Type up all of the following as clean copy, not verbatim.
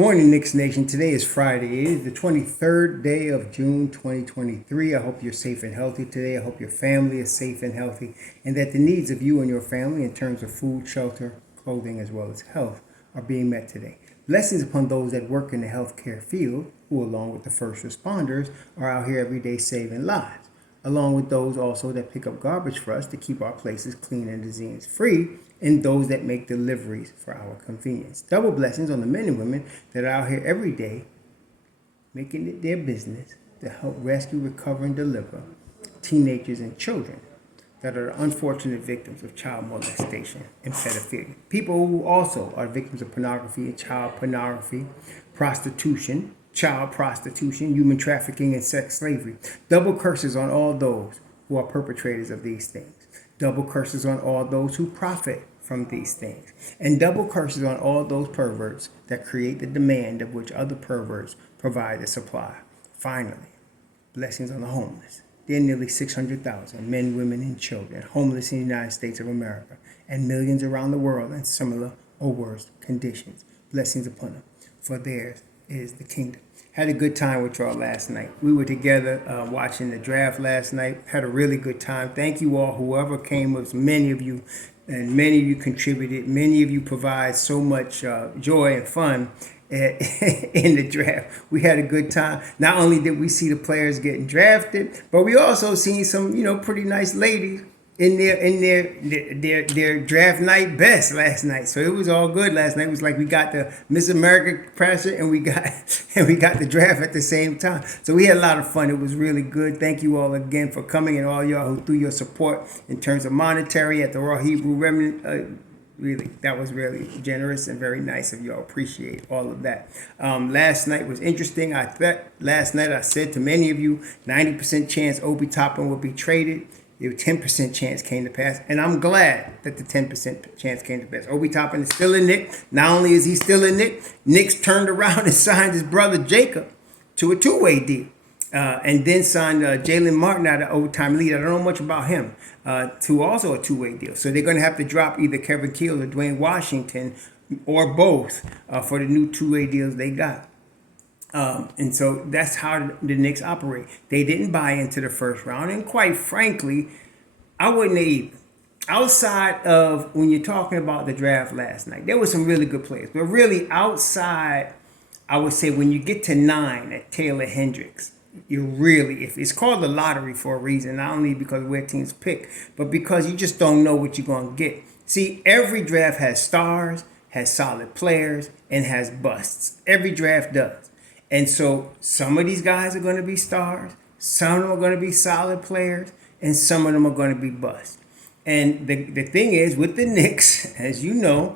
Morning, Knicks Nation. Today is Friday. It is the 23rd day of June 2023. I hope you're safe and healthy today. I hope your family is safe and healthy, and that the needs of you and your family in terms of food, shelter, clothing, as well as health are being met today. Blessings upon those that work in the healthcare field, who, along with the first responders, are out here every day saving lives, along with those also that pick up garbage for us to keep our places clean and disease free, and those that make deliveries for our convenience. Double blessings on the men and women that are out here every day making it their business to help rescue, recover, and deliver teenagers and children that are unfortunate victims of child molestation and pedophilia. People who also are victims of pornography and child pornography, prostitution, child prostitution, human trafficking, and sex slavery. Double curses on all those who are perpetrators of these things. Double curses on all those who profit from these things. And double curses on all those perverts that create the demand of which other perverts provide the supply. Finally, blessings on the homeless. There are nearly 600,000 men, women, and children homeless in the United States of America, and millions around the world in similar or worse conditions. Blessings upon them, for theirs is the kingdom. Had a good time with y'all last night. We were together watching the draft last night. Had a really good time. Thank you all, whoever came. It was many of you, and many of you contributed. Many of you provide so much joy and fun in the draft. We had a good time. Not only did we see the players getting drafted, but we also seen some, pretty nice ladies in their draft night best last night. So it was all good last night. It was like we got the Miss America pressure and we got the draft at the same time. So we had a lot of fun. It was really good. Thank you all again for coming, and all y'all who threw your support in terms of monetary at the Raw Hebrew Remnant. Really, that was really generous and very nice of y'all. Appreciate all of that. Last night was interesting. Last night I said to many of you, 90% chance Obi Toppin will be traded. A 10% chance came to pass, and I'm glad that the 10% chance came to pass. Obi Toppin is still a Knick. Not only is he still a Knick, Knicks turned around and signed his brother Jacob to a two-way deal, and then signed Jaylen Martin out of overtime lead. I don't know much about him, to also a two-way deal. So they're going to have to drop either Kevin Keel or Dwayne Washington, or both, for the new two-way deals they got. And so that's how the Knicks operate. They didn't buy into the first round. And quite frankly, I wouldn't have either. Outside of when you're talking about the draft last night, there were some really good players. But really outside, I would say when you get to 9 at Taylor Hendricks, if it's called the lottery for a reason, not only because where teams pick, but because you just don't know what you're going to get. See, every draft has stars, has solid players, and has busts. Every draft does. And so some of these guys are going to be stars, some of them are going to be solid players, and some of them are going to be busts. And the thing is, with the Knicks, as you know,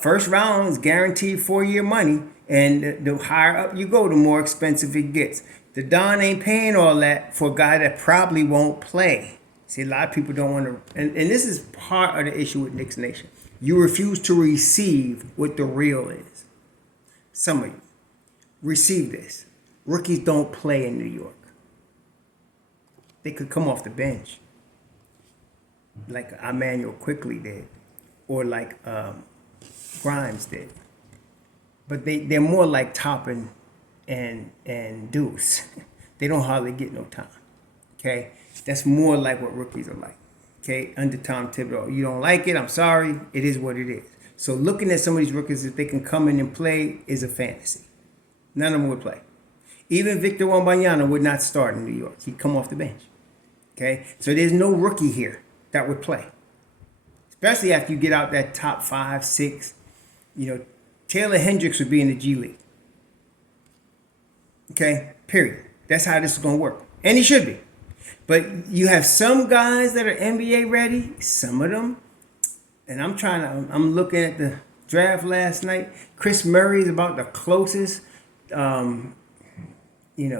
first round is guaranteed 4-year money, and the higher up you go, the more expensive it gets. The Don ain't paying all that for a guy that probably won't play. See, a lot of people don't want to, and this is part of the issue with Knicks Nation. You refuse to receive what the real is. Some of you. Receive this. Rookies don't play in New York. They could come off the bench like Emmanuel quickly did, or like Grimes did. But they're more like Toppin and Deuce. They don't hardly get no time. Okay? That's more like what rookies are like. Okay? Under Tom Thibodeau. You don't like it, I'm sorry. It is what it is. So looking at some of these rookies, if they can come in and play, is a fantasy. None of them would play. Even Victor Wembanyama would not start in New York. He'd come off the bench. Okay? So there's no rookie here that would play. Especially after you get out that top 5, 6. Taylor Hendricks would be in the G League. Okay? Period. That's how this is going to work. And he should be. But you have some guys that are NBA ready. Some of them. And I'm looking at the draft last night. Chris Murray is about the closest.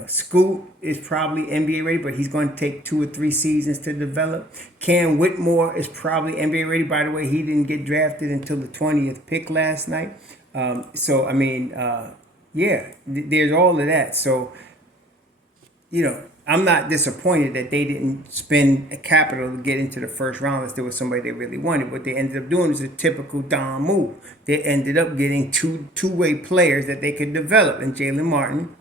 Scoot is probably NBA ready, but he's going to take 2 or 3 seasons to develop. Cam Whitmore is probably NBA ready. By the way, he didn't get drafted until the 20th pick last night. There's all of that. So, I'm not disappointed that they didn't spend capital to get into the first round unless there was somebody they really wanted. What they ended up doing is a typical Don move. They ended up getting two-way players that they could develop in Jaylen Martin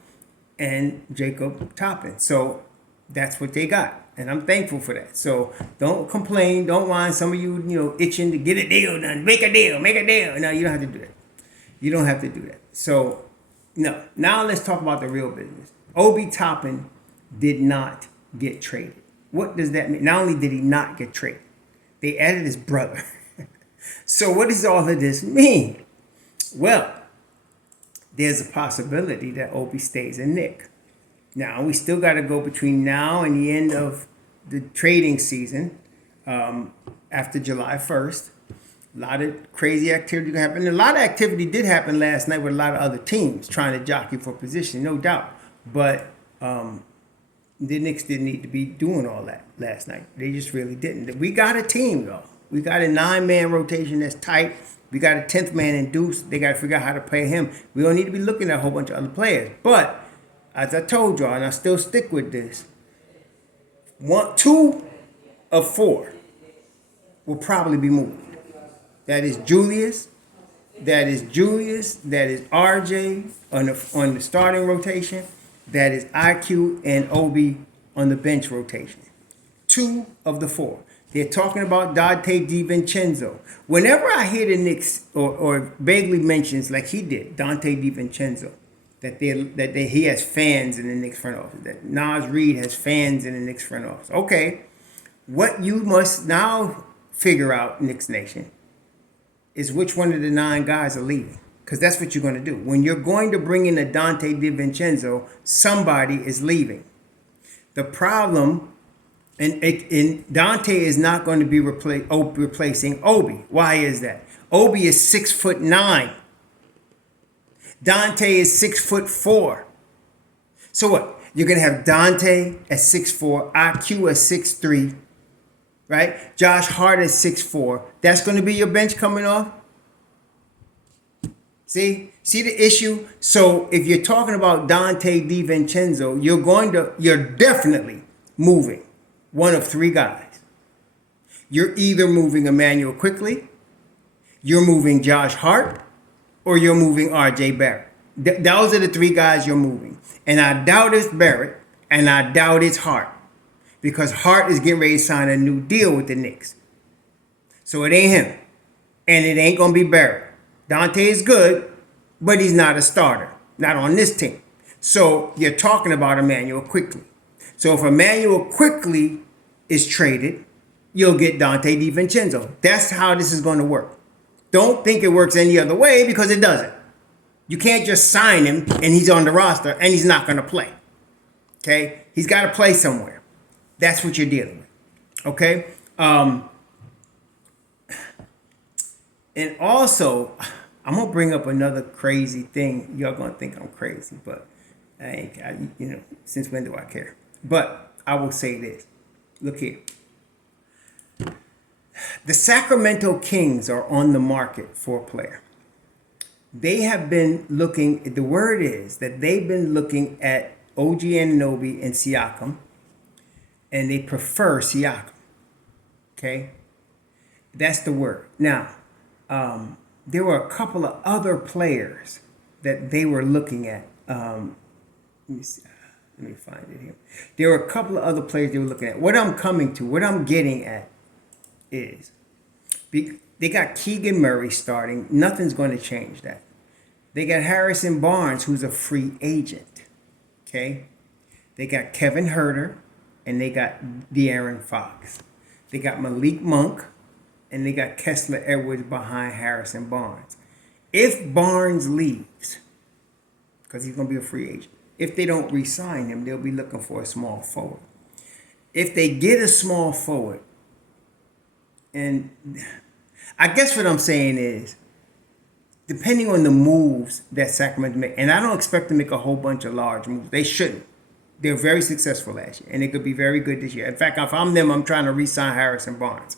and Jacob Toppin. So that's what they got. And I'm thankful for that. So don't complain. Don't whine. Some of you, itching to get a deal done. Make a deal. No, you don't have to do that. You don't have to do that. So, no. Now let's talk about the real business. Obi Toppin did not get traded. What does that mean? Not only did he not get traded, they added his brother. So what does all of this mean? Well, there's a possibility that Obi stays in Knicks. Now, we still got to go between now and the end of the trading season after July 1st. A lot of crazy activity happened. A lot of activity did happen last night with a lot of other teams trying to jockey for position, no doubt. But the Knicks didn't need to be doing all that last night. They just really didn't. We got a team, though. We got a 9-man rotation that's tight. We got a 10th man in Deuce. They got to figure out how to play him. We don't need to be looking at a whole bunch of other players. But as I told y'all, and I still stick with this, 2 of 4 will probably be moved. That is Julius. That is RJ on the starting rotation. That is IQ and Obi on the bench rotation. 2 of the 4. They're talking about Donte DiVincenzo. Whenever I hear the Knicks or vaguely mentions like he did, Donte DiVincenzo, that he has fans in the Knicks front office, that Nas Reed has fans in the Knicks front office. Okay, what you must now figure out, Knicks Nation, is which one of the 9 guys are leaving. Because that's what you're going to do. When you're going to bring in a Donte DiVincenzo, somebody is leaving. The problem, and Donte is not going to be replacing Obi. Why is that? Obi is 6'9". Donte is 6'4". So what? You're going to have Donte at 6'4", IQ at 6'3", right? Josh Hart at 6'4". That's going to be your bench coming off? See the issue? So if you're talking about Donte DiVincenzo, you're definitely moving one of 3 guys. You're either moving Emmanuel Quickly, you're moving Josh Hart, or you're moving RJ Barrett. Those are the 3 guys you're moving. And I doubt it's Barrett, and I doubt it's Hart. Because Hart is getting ready to sign a new deal with the Knicks. So it ain't him. And it ain't going to be Barrett. Donte is good, but he's not a starter. Not on this team. So you're talking about Emmanuel Quickly. So if Emmanuel Quickly is traded, you'll get Donte DiVincenzo. That's how this is going to work. Don't think it works any other way, because it doesn't. You can't just sign him and he's on the roster and he's not going to play. Okay? He's got to play somewhere. That's what you're dealing with. Okay? And also, I'm going to bring up another crazy thing. Y'all going to think I'm crazy, but since when do I care? But I will say this. Look here. The Sacramento Kings are on the market for a player. They have been looking, the word is that they've been looking at OG Anunoby and Siakam, and they prefer Siakam. Okay? That's the word. Now, there were a couple of other players that they were looking at. Let me find it here. There were a couple of other players they were looking at. What I'm getting at is they got Keegan Murray starting. Nothing's going to change that. They got Harrison Barnes, who's a free agent. Okay? They got Kevin Huerter, and they got De'Aaron Fox. They got Malik Monk, and they got Kessler Edwards behind Harrison Barnes. If Barnes leaves, because he's going to be a free agent, if they don't re-sign him, they'll be looking for a small forward. If they get a small forward, and I guess what I'm saying is, depending on the moves that Sacramento make, and I don't expect to make a whole bunch of large moves. They shouldn't. They're very successful last year, and they could be very good this year. In fact, if I'm them, I'm trying to re-sign Harrison Barnes.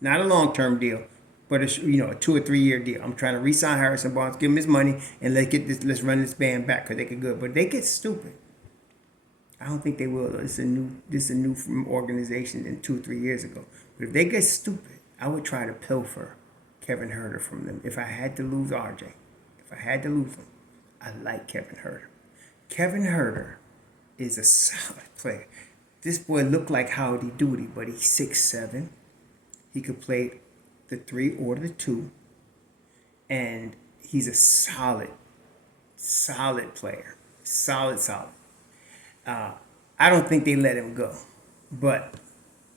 Not a long-term deal, but a 2 or 3 year deal. I'm trying to re-sign Harrison Barnes, give him his money, and let's run this band back because they get good. But they get stupid. I don't think they will. This is a new organization than 2 3 years ago. But if they get stupid, I would try to pilfer Kevin Herter from them. If I had to lose RJ, if I had to lose him, I like Kevin Herter. Kevin Herter is a solid player. This boy looked like Howdy Doody, but he's 6'7". He could play the 3 or the 2. And he's a solid player. Solid. I don't think they let him go. But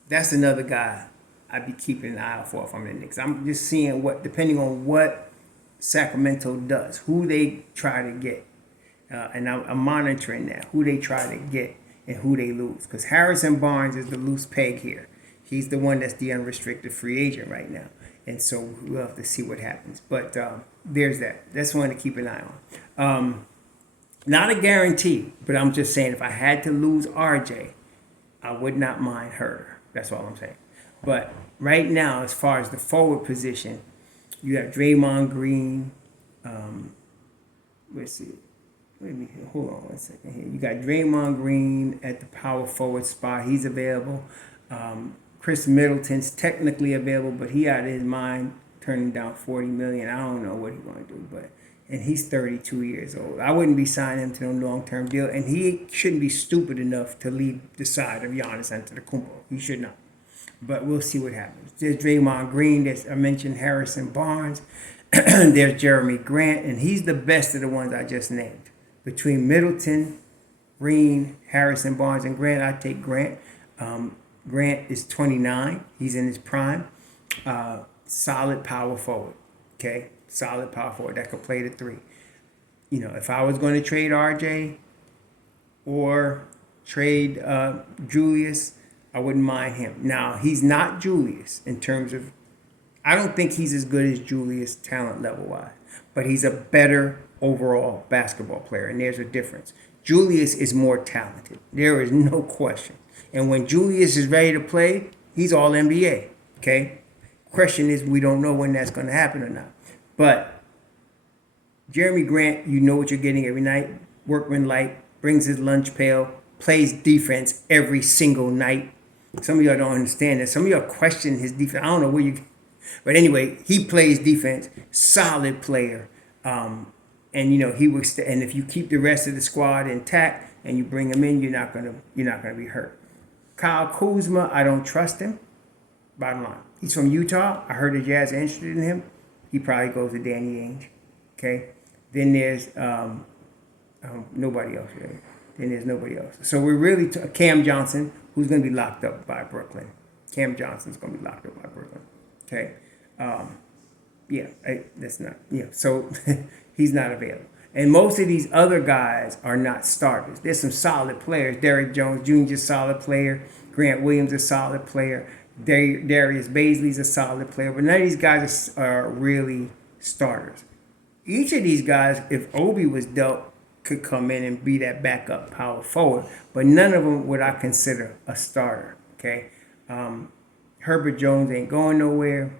that's another guy I'd be keeping an eye out for if I'm the Knicks. I'm just seeing depending on what Sacramento does, who they try to get. And I'm monitoring that, who they try to get and who they lose. Because Harrison Barnes is the loose peg here. He's the one that's the unrestricted free agent right now. And so we'll have to see what happens. But there's that. That's one to keep an eye on. Not a guarantee, but I'm just saying if I had to lose RJ, I would not mind Herter. That's all I'm saying. But right now, as far as the forward position, you have Draymond Green. Let's see. Hold on 1 second here. You got Draymond Green at the power forward spot. He's available. Chris Middleton's technically available, but he out of his mind turning down $40 million. I don't know what he's going to do, and he's 32 years old. I wouldn't be signing him to no long-term deal, and he shouldn't be stupid enough to leave the side of Giannis Antetokounmpo. He should not. But we'll see what happens. There's Draymond Green. I mentioned Harrison Barnes. There's Jeremy Grant, and he's the best of the ones I just named. Between Middleton, Green, Harrison Barnes, and Grant, I take Grant. Grant is 29. He's in his prime. Solid power forward. Okay? Solid power forward that could play the 3. If I was going to trade RJ or trade Julius, I wouldn't mind him. Now, he's not Julius in terms of, I don't think he's as good as Julius talent level-wise, but he's a better overall basketball player, and there's a difference. Julius is more talented. There is no question. And when Julius is ready to play, he's all NBA. Okay? Question is, we don't know when that's going to happen or not. But Jeremy Grant, you know what you're getting every night. Workmanlike, brings his lunch pail, plays defense every single night. Some of y'all don't understand that. Some of y'all question his defense. I don't know where you... But anyway, he plays defense. Solid player. And he was. And if you keep the rest of the squad intact and you bring him in, you're not gonna be hurt. Kyle Kuzma, I don't trust him. Bottom line, he's from Utah. I heard the Jazz are interested in him. He probably goes to Danny Ainge. Okay. Then there's nobody else. Really. Then there's nobody else. So we're really Cam Johnson, who's going to be locked up by Brooklyn. Cam Johnson's going to be locked up by Brooklyn. Okay. That's not. Yeah. So he's not available. And most of these other guys are not starters. There's some solid players. Derrick Jones Jr. is a solid player. Grant Williams is a solid player. Darius Baisley's a solid player. But none of these guys are really starters. Each of these guys, if Obi was dealt, could come in and be that backup power forward. But none of them would I consider a starter. Okay. Herbert Jones ain't going nowhere.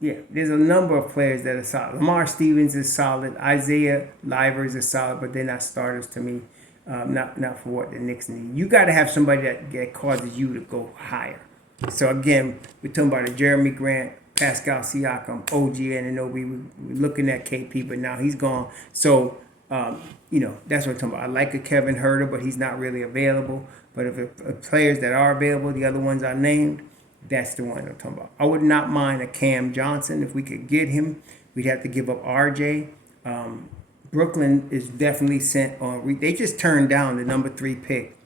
There's a number of players that are solid. Lamar Stevens is solid. Isaiah Livers is solid, but they're not starters to me. Not for what the Knicks need. You got to have somebody that causes you to go higher. So again, we're talking about a Jeremy Grant, Pascal Siakam, OG Anunoby. We're looking at KP, but now he's gone. So that's what I'm talking about. I like a Kevin Herter, but he's not really available. But if players that are available, the other ones I named, that's the one I'm talking about. I would not mind a Cam Johnson. If we could get him, we'd have to give up RJ. Brooklyn is definitely sent on. They just turned down the number 3 pick.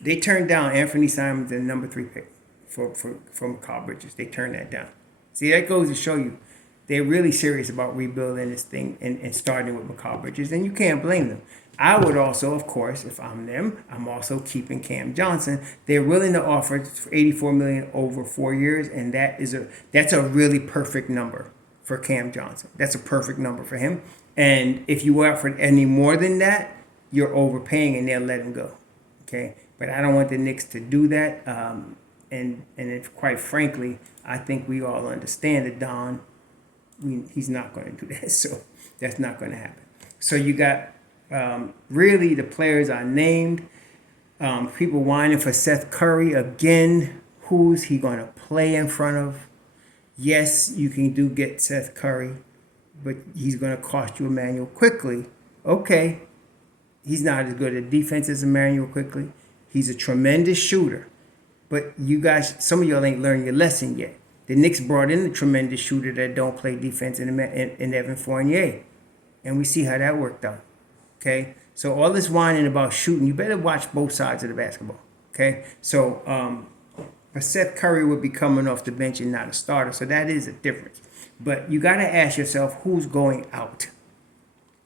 They turned down Anthony Simons and the number 3 pick from Carl Bridges. They turned that down. See, that goes to show you they're really serious about rebuilding this thing and starting with Mikal Bridges, and you can't blame them. I would also, of course, if I'm them, I'm also keeping Cam Johnson. They're willing to offer $84 million over 4 years, and that's a really perfect number for Cam Johnson. That's a perfect number for him. And if you offer any more than that, you're overpaying, and they'll let him go. Okay, but I don't want the Knicks to do that. And if, quite frankly, I think we all understand that Don, he's not going to do that. So that's not going to happen. So you got really the players I named. People whining for Seth Curry again. Who's he going to play in front of? Yes, you can get Seth Curry, but he's going to cost you Emmanuel quickly. Okay, he's not as good at defense as Emmanuel quickly. He's a tremendous shooter. But you guys, some of y'all ain't learned your lesson yet. The Knicks brought in a tremendous shooter that don't play defense in Evan Fournier. And we see how that worked out. Okay? So all this whining about shooting, you better watch both sides of the basketball. Okay? So Seth Curry would be coming off the bench and not a starter. So that is a difference. But you got to ask yourself who's going out.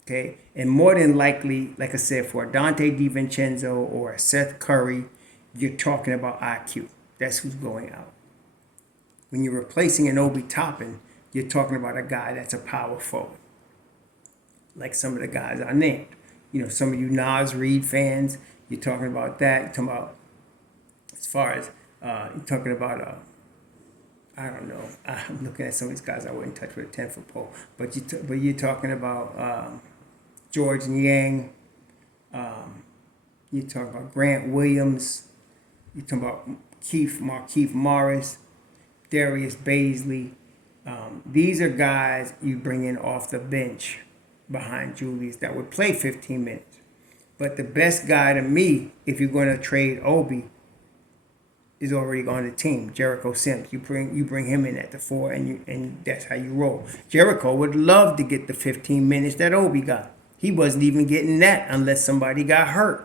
Okay? And more than likely, like I said, for Dante DiVincenzo or Seth Curry, you're talking about IQ. That's who's going out. When you're replacing an Obi Toppin, you're talking about a guy that's a power forward. Like some of the guys I named. You know, some of you Nas Reed fans, you're talking about that. You're talking about, as far as, you're talking about, I don't know. I'm looking at some of these guys I wouldn't touch with a 10-foot pole. But you're talking about George Niang. You're talking about Grant Williams. You're talking about Markieff Morris, Darius Baisley. These are guys you bring in off the bench behind Julius that would play 15 minutes. But the best guy to me, if you're going to trade Obi, is already on the team. Jericho Sims. You bring him in at the 4, and that's how you roll. Jericho would love to get the 15 minutes that Obi got. He wasn't even getting that unless somebody got hurt.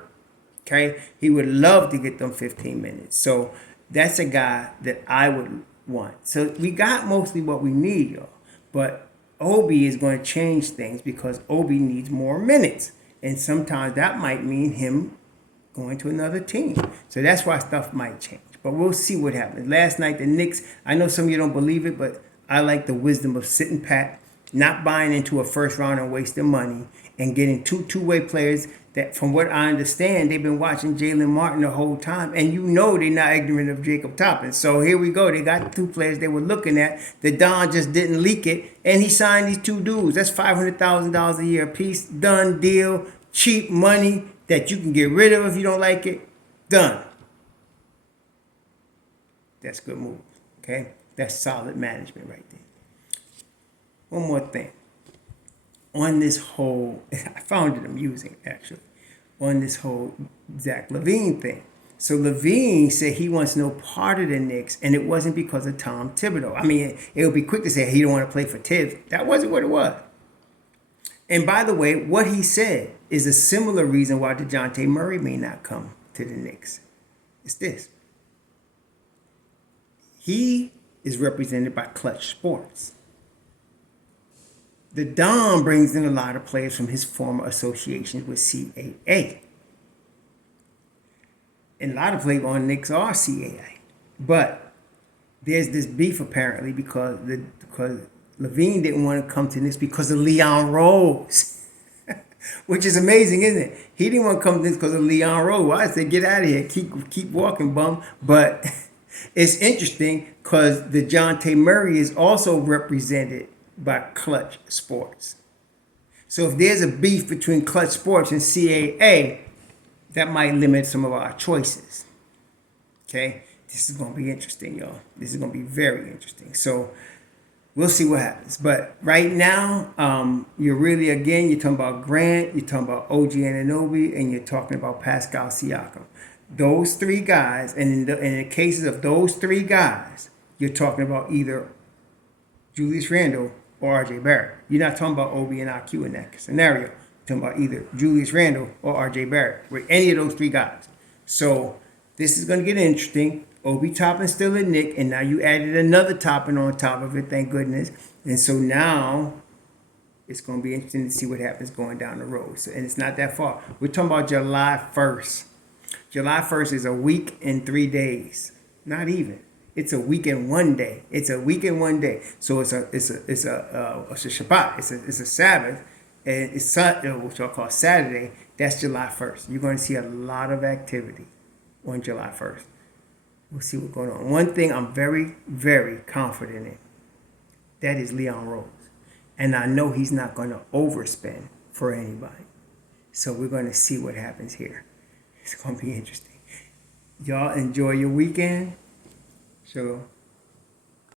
Okay? He would love to get them 15 minutes. So that's a guy that I would want. So we got mostly what we need, y'all. But Obi is going to change things because Obi needs more minutes. And sometimes that might mean him going to another team. So that's why stuff might change. But we'll see what happens. Last night, the Knicks, I know some of you don't believe it, but I like the wisdom of sitting pat, not buying into a first round and wasting money, and getting two-way players that, from what I understand, they've been watching Jaylen Martin the whole time, and you know they're not ignorant of Jacob Toppin. So here we go. They got 2 players they were looking at. The Don just didn't leak it, and he signed these 2 dudes. That's $500,000 a year apiece. Done deal. Cheap money that you can get rid of if you don't like it. Done. That's good move. Okay? That's solid management right there. One more thing. On this whole, I found it amusing actually, on this whole Zach LaVine thing. So LaVine said he wants no part of the Knicks, and it wasn't because of Tom Thibodeau. I mean, it would be quick to say he don't want to play for Tibbs. That wasn't what it was. And by the way, what he said is a similar reason why DeJounte Murray may not come to the Knicks. It's this. He is represented by Clutch Sports. The Don brings in a lot of players from his former associations with CAA. And a lot of players on Knicks are CAA. But there's this beef apparently because LaVine didn't want to come to Knicks because of Leon Rose. Which is amazing, isn't it? He didn't want to come to Knicks because of Leon Rose. Well, I said, get out of here. Keep walking, bum. But it's interesting because DeJounte Murray is also represented by Clutch Sports. So if there's a beef between Clutch Sports and CAA, that might limit some of our choices. Okay? This is going to be interesting, y'all. This is going to be very interesting. So we'll see what happens. But right now, you're really, again, you're talking about Grant, you're talking about OG Anunoby, and you're talking about Pascal Siakam. Those 3 guys, and in the cases of those 3 guys, you're talking about either Julius Randle or RJ Barrett. You're not talking about Obi and IQ in that scenario. You're talking about either Julius Randle or RJ Barrett, with any of those 3 guys. So this is going to get interesting. Obi Toppin's still a Knick, and now you added another Toppin on top of it, thank goodness. And so now it's going to be interesting to see what happens going down the road. So, and it's not that far. We're talking about July 1st. July 1st is a week and 3 days. Not even. It's a week and 1 day. It's a week and 1 day. So it's a Shabbat. It's a Sabbath, and it's what y'all call Saturday. That's July 1st. You're going to see a lot of activity on July 1st. We'll see what's going on. One thing I'm very, very confident in, that is Leon Rose, and I know he's not going to overspend for anybody. So we're going to see what happens here. It's going to be interesting. Y'all enjoy your weekend. So